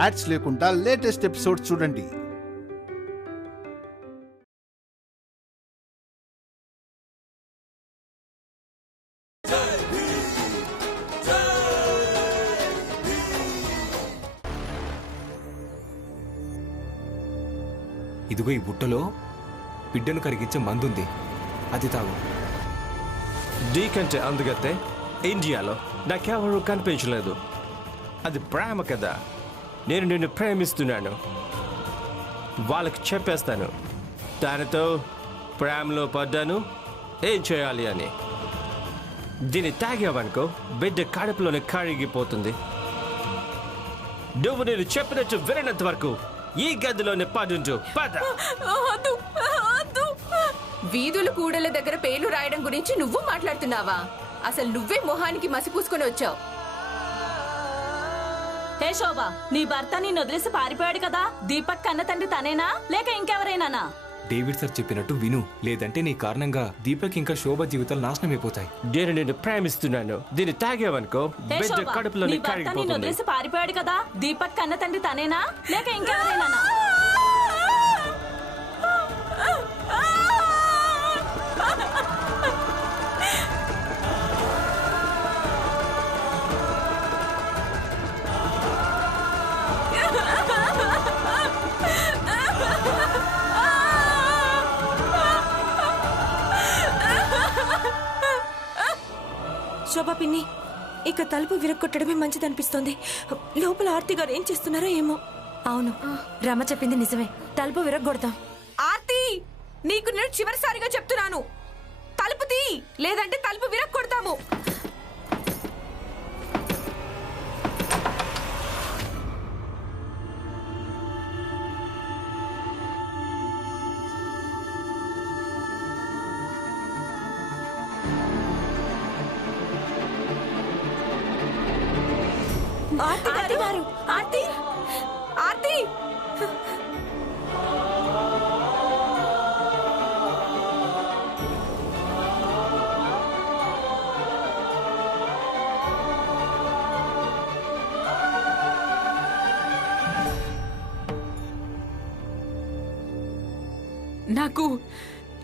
Ads లేకుండా latest episodes చూడండి. ఇదిగో ఈ బుట్టలో బిడ్డను కరిగించే మందుంది, అది తాగు. డీ కంటే అందుగతే ఇండియాలో నాకెవరూ కనిపించలేదు. అది ప్రేమ కదా. నేను నిన్ను ప్రేమిస్తున్నాను. వాళ్ళకి చెప్పేస్తాను దానితో ప్రేమలో పడ్డాను, ఏం చేయాలి అని. దీన్ని తాగావనుకో బిడ్డ కడుపులోనే కరిగిపోతుంది. నువ్వు నేను చెప్పినట్టు విననంత వరకు ఈ గదిలోనే పడుంచు. పద. వీధులు కూడల దగ్గర పేర్లు రాయడం గురించి నువ్వు మాట్లాడుతున్నావా? అసలు నువ్వే మొహానికి మసి పూసుకొని వచ్చావు. హే శోభ, నీ భర్త నిన్ను వదిలేసి పారిపోయాడు కదా, దీపక్ కన్న తండ్రి తనేనా లేక ఇంకెవరైనా? డేవిడ్ సార్ చెప్పినట్టు విను, లేదంటే నీ కారణంగా దీపక్ ఇంకా శోభ జీవితాలు నాశనం అయిపోతాయి. నేను నిన్ను ప్రేమిస్తున్నాను. దీన్ని తాగేవనుకో బిడ్డ కడుపులోనే కరిగిపోతుంది. నిన్ను వదిలేసి పారిపోయాడు కదా, దీపక్ కన్న తండ్రి తనేనా లేక ఇంకెవరైనా? శోభా పిన్ని, ఇక తలుపు విరగొట్టడమే మంచిదనిపిస్తోంది. లోపల ఆర్తి గారు ఏం చేస్తున్నారో ఏమో. అవును, రమ చెప్పింది నిజమే, తలుపు విరగొడతాం. ఆర్తి, నీకు నేను చివరిసారిగా చెప్తున్నాను, తలుపు తీ, లేదంటే తలుపు విరగొడతాము. ఆర్తి గారు, ఆర్తి, ఆర్తి,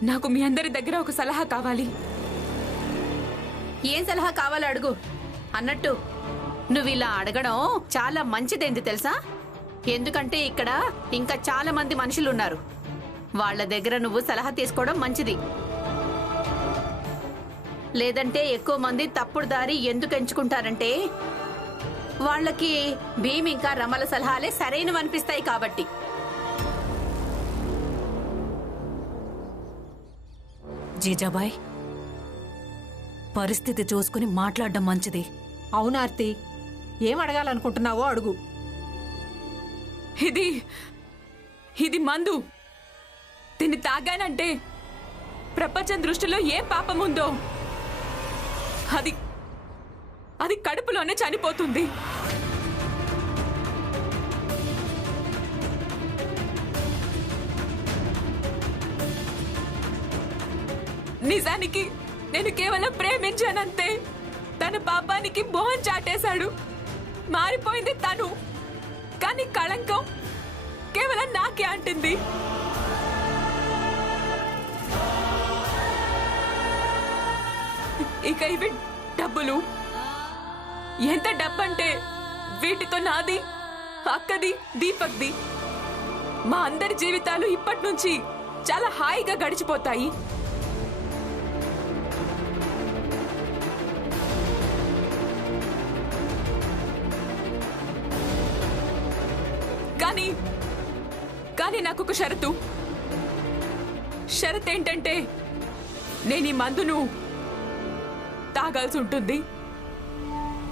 నాకు మీ అందరి దగ్గర ఒక సలహా కావాలి. ఏం సలహా కావాలో అడుగు. అన్నట్టు నువ్వు ఇలా అడగడం చాలా మంచిదేంది తెలుసా? ఎందుకంటే ఇక్కడ ఇంకా చాలా మంది మనుషులు ఉన్నారు. వాళ్ళ దగ్గర నువ్వు సలహా తీసుకోవడం మంచిది. లేదంటే ఎక్కువ మంది తప్పుడు దారి ఎందుకు ఎంచుకుంటారంటే వాళ్ళకి భీమ్ ఇంకా రమల సలహాలే సరైనవనిపిస్తాయి కాబట్టి. జీజాబాయ్, పరిస్థితి చూసుకుని మాట్లాడడం మంచిది. అవునార్తి, ఏం అడగాలనుకుంటున్నావో అడుగు. ఇది మందు. దీన్ని తాగానంటే ప్రపంచం దృష్టిలో ఏం పాపం ఉందో అది కడుపులోనే చనిపోతుంది. నిజానికి నేను కేవలం ప్రేమించానంతే. తన పాపానికి మోహన్ చాటేశాడు. మారిపోయింది తను, కానీ కళంకం కేవలం నాకే అంటుంది. ఇక ఇవి డబ్బులు. ఎంత డబ్బంటే వీటితో నాది, అక్కది, దీపక్ది, మా అందరి జీవితాలు ఇప్పటి నుంచి చాలా హాయిగా గడిచిపోతాయి. కానీ నాకు ఒక షరతు. షరత్ ఏంటంటే నేను ఈ మందును తాగాల్సి ఉంటుంది,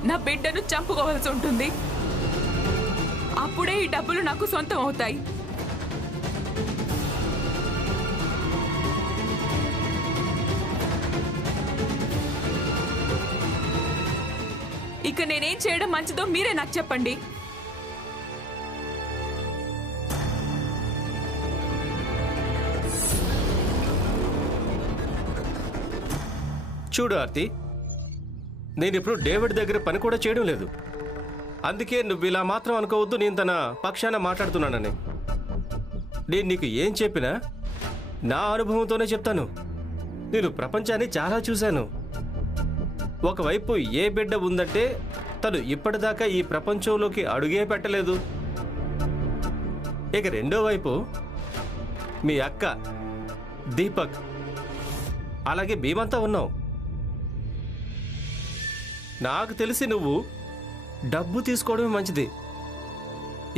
నా బిడ్డను చంపుకోవాల్సి ఉంటుంది. అప్పుడే ఈ డబ్బులు నాకు సొంతం అవుతాయి. ఇక నేనేం చేయడం మంచిదో మీరే నాకు చెప్పండి. చూడు ఆర్తి, నేను ఇప్పుడు డేవిడ్ దగ్గర పని కూడా చేయడం లేదు. అందుకే నువ్వు ఇలా మాత్రం అనుకోవద్దు నేను తన పక్షాన మాట్లాడుతున్నానని. నేను నీకు ఏం చెప్పినా నా అనుభవంతోనే చెప్తాను. నేను ప్రపంచాన్ని చాలా చూశాను. ఒకవైపు ఏ బిడ్డ ఉందంటే తను ఇప్పటిదాకా ఈ ప్రపంచంలోకి అడుగే పెట్టలేదు. ఇక రెండో వైపు మీ అక్క దీపక్, అలాగే మేమంతా ఉన్నాం. నాకు తెలిసి నువ్వు డబ్బు తీసుకోవడమే మంచిది.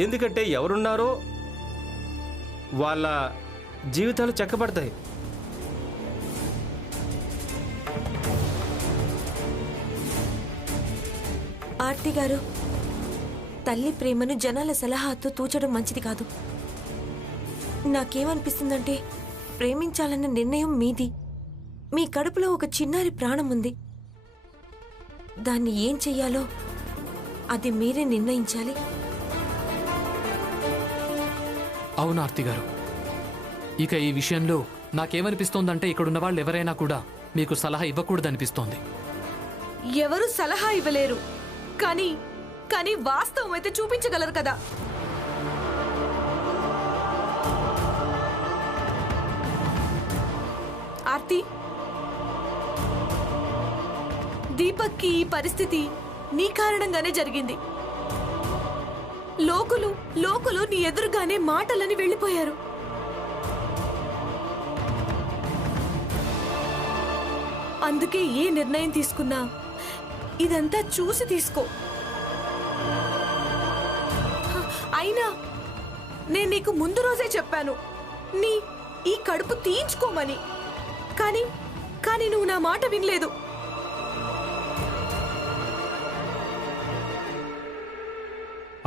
ఎందుకంటే ఎవరున్నారో వాళ్ళ జీవితాలు చక్కబడతాయి. ఆర్తి గారు, తల్లి ప్రేమను జనాల సలహాతో తూచడం మంచిది కాదు. నాకేమనిపిస్తుందంటే ప్రేమించాలన్న నిర్ణయం మీది. మీ కడుపులో ఒక చిన్నారి ప్రాణం ఉంది. దాన్ని ఏం చెయ్యాలో అది మీరే నిర్ణయించాలి. అవును ఆర్తి గారు, ఇక ఈ విషయంలో నాకేమనిపిస్తోందంటే ఇక్కడున్న వాళ్ళు ఎవరైనా కూడా మీకు సలహా ఇవ్వకూడదనిపిస్తోంది. ఎవరు సలహా ఇవ్వలేరు, కానీ కానీ వాస్తవం అయితే చూపించగలరు కదా. ఆర్తి, దీపక్కి ఈ పరిస్థితి నీ కారణంగానే జరిగింది. లోకులు నీ ఎదురుగానే మాటలని వెళ్ళిపోయారు. అందుకే ఏ నిర్ణయం తీసుకున్నా ఇదంతా చూసి తీసుకో. అయినా నేను నీకు ముందు రోజే చెప్పాను నీ ఈ కడుపు తీయించుకోమని. కానీ నువ్వు నా మాట వినలేదు.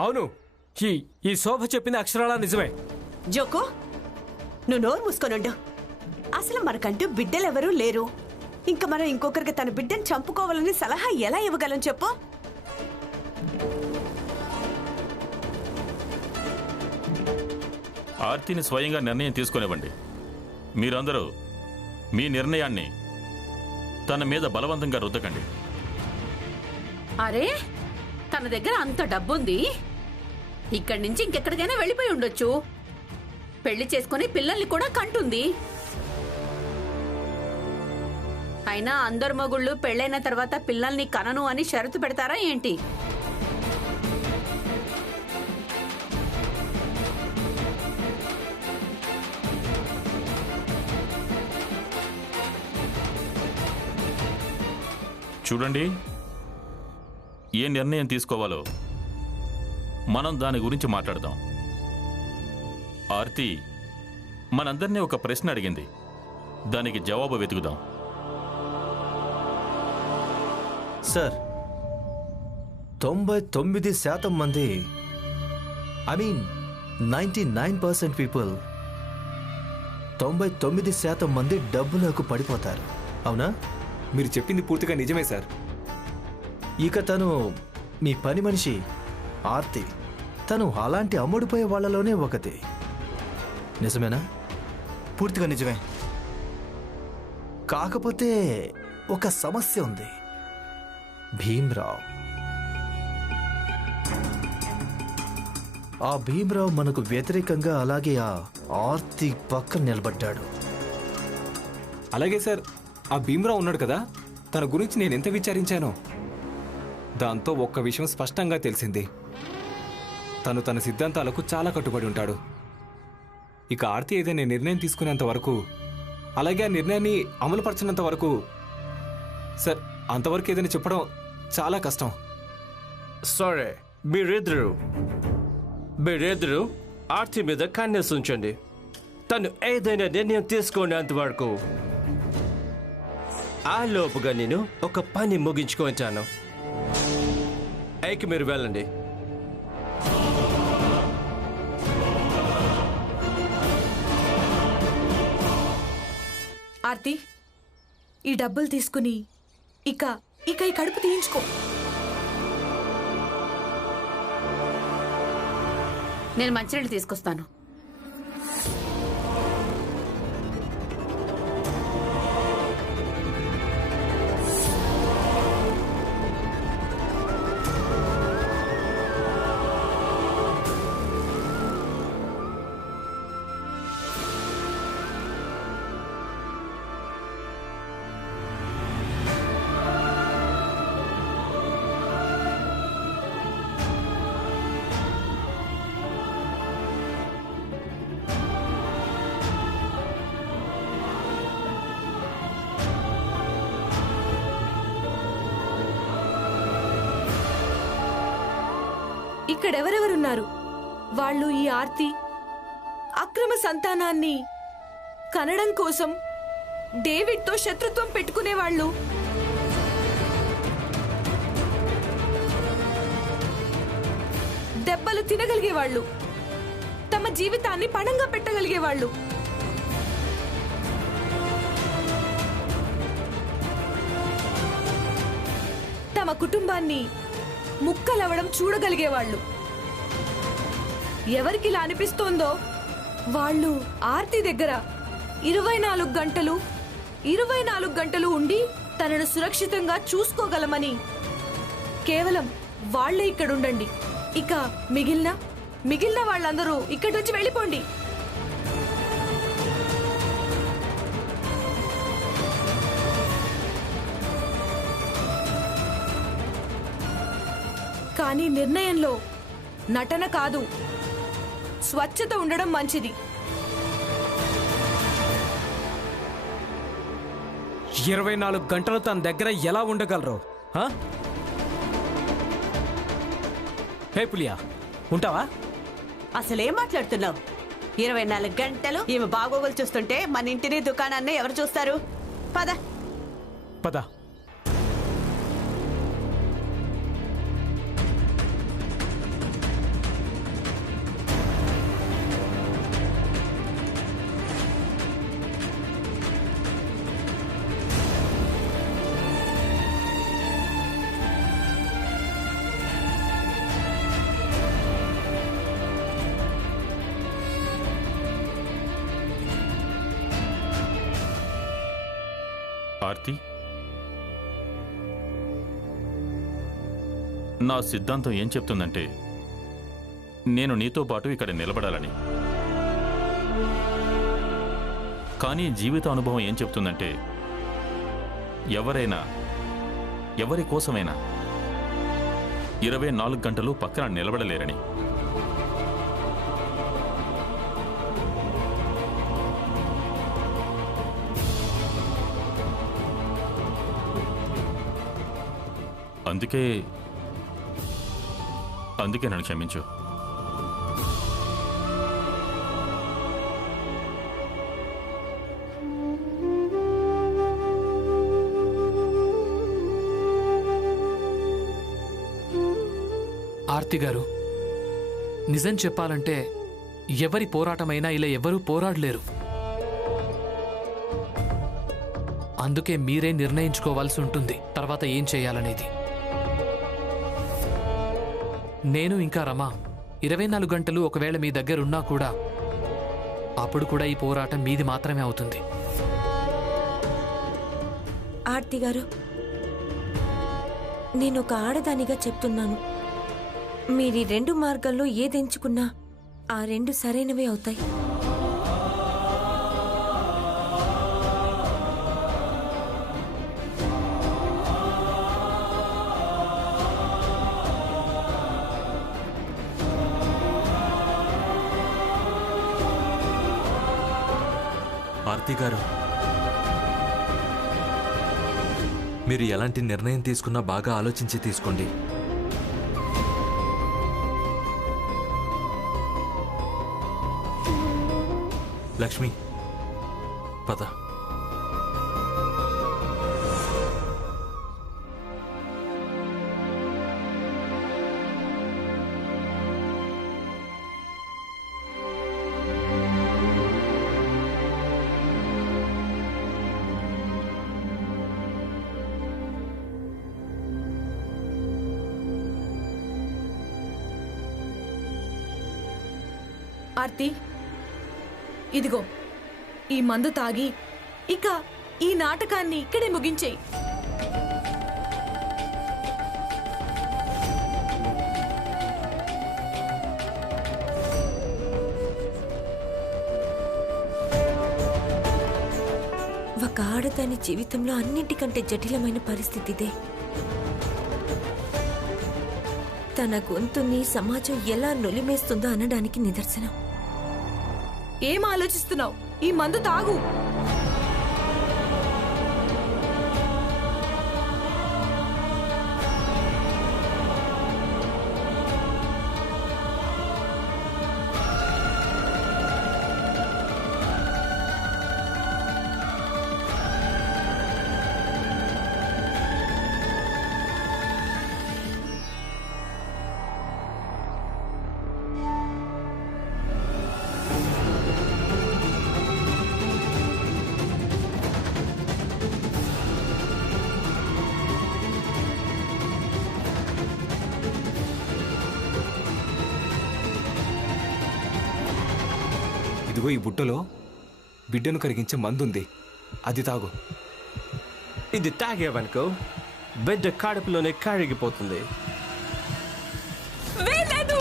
అవును, ఈ శోభ చెప్పింది అక్షరాలా నిజమే. జోకో, నువ్వు నోరు మూసుకొనుండు. అసలు మనకంటూ బిడ్డలెవరూ లేరు. ఇంకా మనం ఇంకొకరికి తన బిడ్డను చంపుకోవాలని సలహా ఎలా ఇవ్వగలం చెప్పు? ఆర్తిని స్వయంగా నిర్ణయం తీసుకునివ్వండి. మీరందరూ మీ నిర్ణయాన్ని తన మీద బలవంతంగా రుద్దకండి. అరే, తన దగ్గర అంత డబ్బుంది. ఇక్కడి నుంచి ఇంకెక్కడికైనా వెళ్ళిపోయి ఉండొచ్చు. పెళ్లి చేసుకుని పిల్లల్ని కూడా కంటుంది. అయినా అందరు మగుళ్ళు పెళ్ళైన తర్వాత పిల్లల్ని కనను అని షరతు పెడతారా ఏంటి? చూడండి, ఏ నిర్ణయం తీసుకోవాలో మనం దాని గురించి మాట్లాడదాం. ఆర్తి మనందరినీ ఒక ప్రశ్న అడిగింది, దానికి జవాబు వెతుకుదాం. సార్, 99% మంది, ఐ మీన్ 99% పీపుల్, 99% మంది డబ్బులకు పడిపోతారు. అవునా? మీరు చెప్పింది పూర్తిగా నిజమే సార్. ఇక తను మీ పని మనిషి ఆర్తి, తను అలాంటి అమ్ముడుపోయే వాళ్ళలోనే ఒకటి. నిజమేనా? పూర్తిగా నిజమే. కాకపోతే ఒక సమస్య ఉంది. భీమ్రావ్. ఆ భీమ్రావ్ మనకు వ్యతిరేకంగా అలాగే ఆ ఆర్తి పక్కన నిలబడ్డాడు. అలాగే సార్, ఆ భీమ్రావ్ ఉన్నాడు కదా, తన గురించి నేను ఎంత విచారించానో దాంతో ఒక్క విషయం స్పష్టంగా తెలిసింది. తను తన సిద్ధాంతాలకు చాలా కట్టుబడి ఉంటాడు. ఇక ఆర్తి ఏదైనా నిర్ణయం తీసుకునేంత వరకు, అలాగే ఆ నిర్ణయాన్ని అమలుపరచినంత వరకు సార్, అంతవరకు ఏదైనా చెప్పడం చాలా కష్టం. సరే, మీరిద్దరు ఆర్తి మీద కన్నేసి ఉంచండి. తను ఏదైనా నిర్ణయం తీసుకునేంత వరకు. ఆ లోపుగా నేను ఒక పని ముగించుకుంటాను. మీరు వెళ్ళండి. ఆర్తి, ఈ డబ్బులు తీసుకుని ఇక ఈ కడుపు తీయించుకో. నేను మంచినీళ్ళు తీసుకొస్తాను. ఇక్కడెవరెవరున్నారు? వాళ్ళు ఈ ఆర్తి అక్రమ సంతానాన్ని కనడం కోసం డేవిడ్తో శత్రుత్వం పెట్టుకునేవాళ్ళు. దెబ్బలు తినగలిగేవాళ్ళు, తమ జీవితాన్ని పణంగా పెట్టగలిగేవాళ్ళు. తమ కుటుంబాన్ని ముక్కలవడం చూడగలిగేవాళ్ళు. ఎవరికిలా అనిపిస్తోందో వాళ్ళు ఆర్తి దగ్గర 24 గంటలు ఉండి తనను సురక్షితంగా చూసుకోగలమని. కేవలం వాళ్లే ఇక్కడుండండి. ఇక మిగిలిన వాళ్ళందరూ ఇక్కడి నుంచి వెళ్ళిపోండి. కానీ నిర్ణయంలో నటన కాదు, స్వచ్ఛత ఉండడం మంచిది. 24 గంటలు తన దగ్గర ఎలా ఉండగలరు? హే పులియా, ఉంటావా? అసలేం మాట్లాడుతున్నావు? 24 గంటలు ఈమె బాగోగులు చూస్తుంటే మన ఇంటిని దుకాణాన్ని ఎవరు చూస్తారు? పద పద. ఆర్తి, నా సిద్ధాంతం ఏం చెప్తుందంటే నేను నీతో పాటు ఇక్కడ నిలబడాలని. కానీ జీవిత అనుభవం ఏం చెప్తుందంటే ఎవరైనా ఎవరి కోసమైనా 24 గంటలు పక్కన నిలబడలేరని. అందుకే నన్ను క్షమించు. ఆర్తి గారు, నిజం చెప్పాలంటే ఎవరి పోరాటమైనా ఇలా ఎవరూ పోరాడలేరు. అందుకే మీరే నిర్ణయించుకోవాల్సి ఉంటుంది తర్వాత ఏం చేయాలనేది. నేను ఇంకా రమ 24 గంటలు ఒకవేళ మీ దగ్గర ఉన్నా కూడా అప్పుడు కూడా ఈ పోరాటం మీది మాత్రమే అవుతుంది. ఆర్తి గారు, నేను ఒక ఆడదానిగా చెప్తున్నాను, మీరు 2 మార్గాల్లో ఏదెంచుకున్నా ఆ 2 సరైనవే అవుతాయి. ఆర్తి గారు, మీరు ఎలాంటి నిర్ణయం తీసుకున్నా బాగా ఆలోచించి తీసుకోండి. లక్ష్మి, పద. ఆర్తి, ఇదిగో ఈ మందు తాగి ఇక ఈ నాటకాన్ని ఇక్కడే ముగించేయి. ఒక ఆడదాని జీవితంలో అన్నింటికంటే జటిలమైన పరిస్థితి ఇదే. తన గొంతుని సమాజం ఎలా నొలిమేస్తుందో అనడానికి నిదర్శనం. ఏం ఆలోచిస్తున్నావు? ఈ మందు తాగు. ఇదిగో ఈ బుట్టలో బిడ్డను కరిగించే మందుంది, అది తాగు. ఇది తాగేవనుకో బిడ్డ కడుపులోనే కరిగిపోతుంది. వీల్లేదు.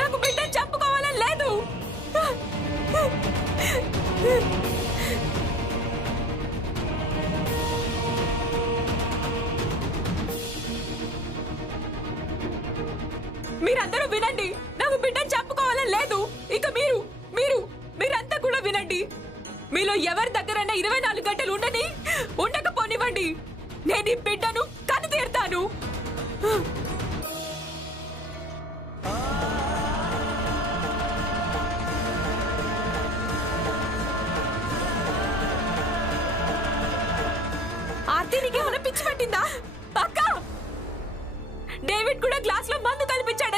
నాకు బిడ్డను చంపుకోవాలని లేదు. మీరందరూ వినండి, నాకు బిడ్డను చంపుకోవాలని లేదు. ఇక మీరంతా కూడా వినండి. మీలో ఎవరి దగ్గరైనా 24 గంటలు ఉండకపోనివ్వండి. నేను ఈ బిడ్డను కను తీరుతాను. ఆర్తి, నీకేమైనా పిచ్చి పట్టిందా? అక్క, డేవిడ్ కూడా గ్లాస్ లో మందు కల్పించాడు.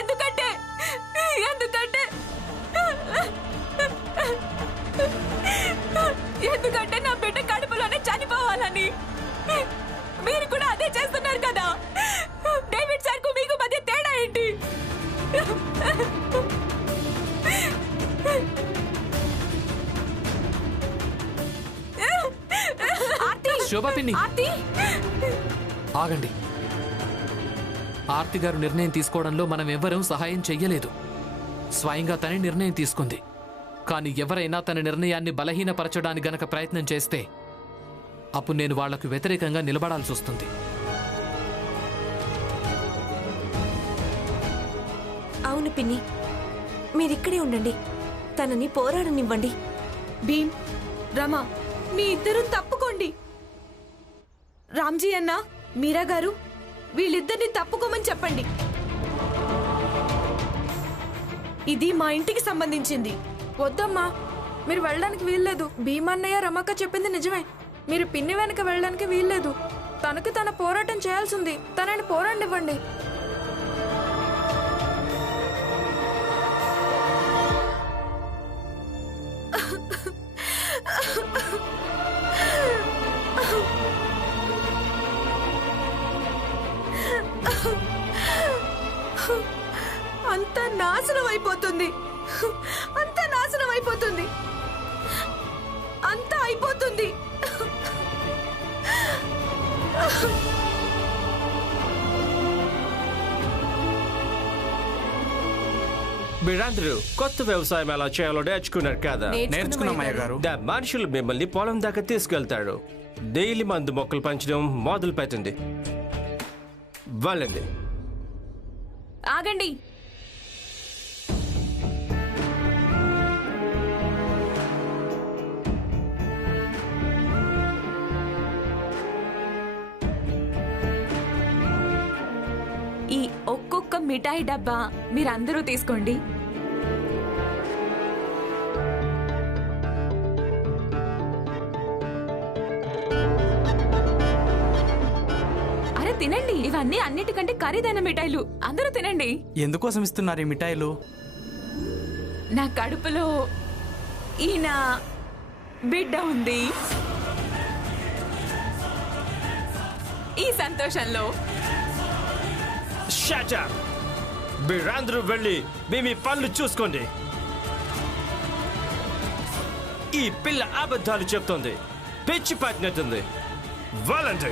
ఎందుకంటే నా బిడ్డ కడుపులోనే చనిపోవాలని. మీరు కూడా అదే చేస్తున్నారు కదా. డేవిడ్ సార్కు మీకు మధ్య తేడా ఏంటి? శోభా పిన్ని, ఆగండి. ఆర్తి గారు నిర్ణయం తీసుకోవడంలో మనం ఎవ్వరూ సహాయం చెయ్యలేదు. స్వయంగా తనే నిర్ణయం తీసుకుంది. కానీ ఎవరైనా తన నిర్ణయాన్ని బలహీనపరచడానికి గనక ప్రయత్నం చేస్తే అప్పుడు నేను వాళ్లకు వ్యతిరేకంగా నిలబడాల్సి వస్తుంది. అవును పిన్ని, మీరిక్కడే ఉండండి. తనని పోరాడనివ్వండి. భీమ్, రమ, మీ ఇద్దరు తప్పుకోండి. రామ్జీ అన్న, మీరా గారు, వీళ్ళిద్దరిని తప్పుకోమని చెప్పండి. ఇది మా ఇంటికి సంబంధించింది. వద్దమ్మా, మీరు వెళ్ళడానికి వీల్లేదు. భీమన్నయ్య రమక్క చెప్పింది నిజమే. మీరు పిన్ని వెనక వెళ్ళడానికి వీల్లేదు. తనకి తన పోరాటం చేయాల్సింది. తనని పోరాడివ్వండి. అంతా నాశనం అయిపోతుంది. అంతా అయిపోతుంది. మీరందరూ కొత్త వ్యవసాయం ఎలా చేయాలో నేర్చుకున్నారు కదా? నేర్చుకున్నాం అయ్య గారు. మనుషులు మిమ్మల్ని పొలం దాకా తీసుకెళ్తాడు. డైలీ మందు మొక్కలు పంచడం మొదలు పెట్టండి. వాళ్ళండి. ఆగండి. ఈ ఒక్కొక్క మిఠాయి డబ్బా మీరందరూ తీసుకోండి. అరే తినండి, ఇవన్నీ అన్నిటికంటే ఖరీదైన మిఠాయిలు. అందరూ తినండి. ఎందుకోసం ఇస్తున్నారు ఈ మిఠాయిలు? నా కడుపులో ఈయన బిడ్డ ఉంది. ఈ సంతోషంలో మీరందరూ వెళ్ళి మీ పనులు చూసుకోండి. ఈ పిల్ల అబద్ధాలు చెప్తుంది, పిచ్చి పట్టినట్టుంది. వాళ్ళంటే